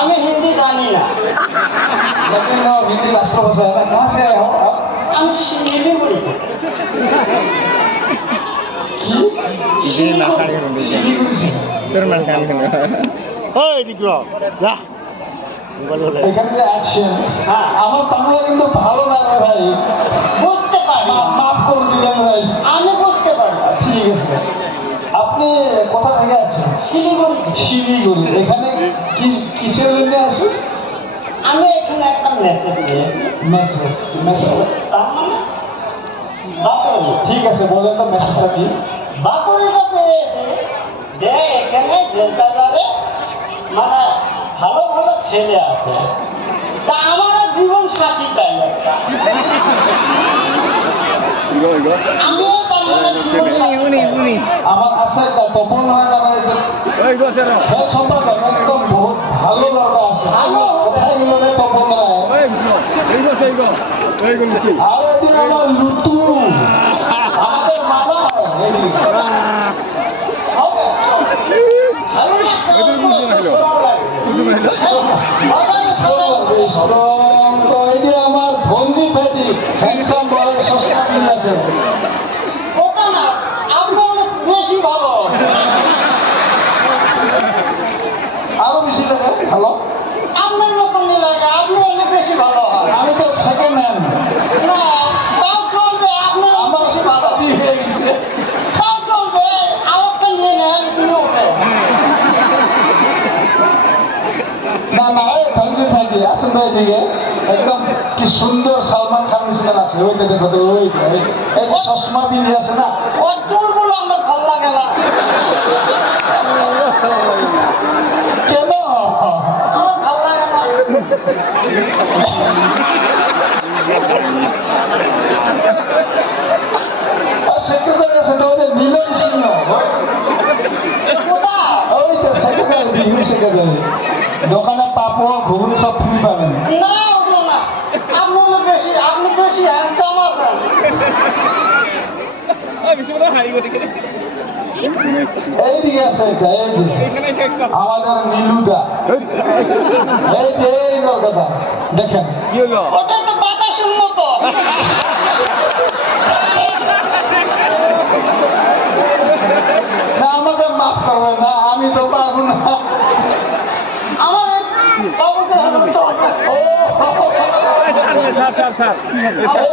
আমি হিন্দি জানি না। लेकिन हिंदी राष्ट्रभाषा है ना, कहाँ से आए हो आप? আমি শিলিগুড়ি শিলিগুড়ি से। এখানে যে অ্যাকশন, আমার বাংলা কিন্তু ভালো না রে ভাই, বুঝতে পারি। মাফ করে দিবেন ভাই। আমি বুঝতে পারি। ঠিক আছে, আপনি কোথা থেকে আছেন? শিলিগুড়ি। শিলিগুড়ি। এখানে কিসের জন্য আসেন? আমি এখানে একটা মেসেজ দিয়েছি। মেসেজ মেসেজ তার মানে বাকরি। ঠিক আছে, বলেন তো মেসেজটা কি? বাকরিটা পেয়েছে যে এখানে জেলবাজারে মানে ভালো ভালো ছেলে আছে, তা আমার জীবন সাথী চাই একটা। আমিও তার মানে জীবন সাথী চাই। আমার আছে একটা তপন রায় নামে হেড সম্পাদক, একদম বহুত ভালো লড়কা আছে। কোথায় গেল রে তপন রায়? আর এদিন আমার লুতু, আমাদের মামা হয় এদিকে। হবে, ভালো স্ট্রং তো এটি আমার ধনজি ফেদি হ্যান্ডসাম বয় সস্তা কিনে আছে। ওটা না, আপনি অনেক বেশি ভালো। আরো বেশি লাগে ভালো। আপনার মতন লাগে, আপনি অনেক বেশি ভালো হয়। আমি তো সেকেন্ড হ্যান্ড, না, তাও চলবে, আপনার আমার বেশি ভালো। শাদি হয়ে গেছে। তাও চলবে, আমারটা নিয়ে নেন, তুমি ওকে। না না, ধনজি ফেদি আসেন তো এদিকে। একদম কি সুন্দর সালমান খান মিশন আছে, ওইটা দেখো তো, ওইটা এই যে চশমা দিয়ে আছে না, ওর চুলগুলো আমার ভালো লাগে না। কেন? আমার ভালো লাগে না। সেক্রেটারি আছে তো, ওদের মিলন সিংহ, কোথা? ওই তো সেক্রেটারি, বিহু সেক্রেটারি। দোকানে পাপড় ঘুগনি সব ফ্রি পাবেন। না, ওগুলো না। আপনি বেশি হ্যান্ডসাম আছেন। এইদিকে আছে এটা, এই যে আমাদের নীলুদা, এই যে এই কলকাতা দেখেন। ওটা তো বাতাসের মতো। না, আমাকে মাফ করবেন না, আমি তো পারবো না। আমার বাবুকে ও, এই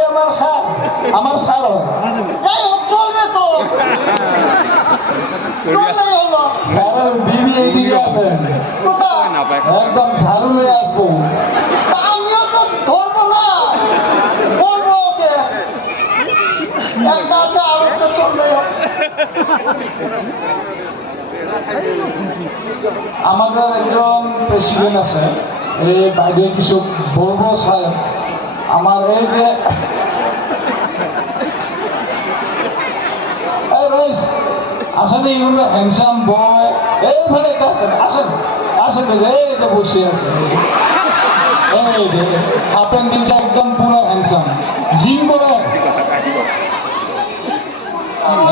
আমার স্যার হয়। যাই হোক, চলবে তো। চললেই হলো। স্যারের বিবি এইদিকে আছেন, কোথা? একদম ঝাড়ু নিয়ে আসবো। তা আমিও তো ধরবো না, বলবো ওকে। একটা আছে, আর একটা চলবে। আমাদের একজন প্রেসিডেন্ট আছে, এই বাইরে কিছু বলবো সাহেব, আমার এই যে আসেন, এইগুলো হ্যান্ডসাম বয়, এইভাবে আসেন আসেন আসেন, এই যে বসে আছে, এই যে হাফ প্যান্ট কিনছে, একদম পুরো হ্যান্ডসাম, জিম করে।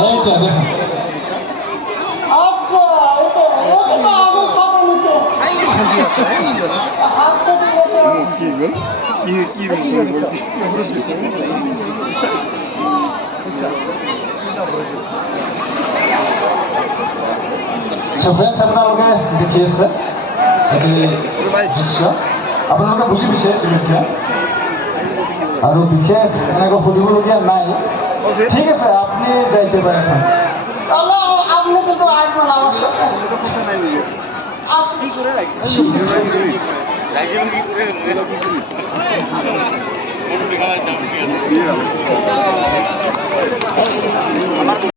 এইটা দেখুন, আচ্ছা, ওটা ওটা তো আগে খাবো নিতে। হাত থেকে বসে So friends, আপোনালোকে দেখি আছে এটি দৃশ্য, আপোনালোকে বুজি পাইছে ইতিমধ্যে, আৰু বিশেষ এনেকৈ সুধিবলগীয়া নাই। ঠিক আছে, আপনি যাইতে পারেন এখন। তাহলে আপনি কিন্তু আসবেন আমার সাথে। আসুন।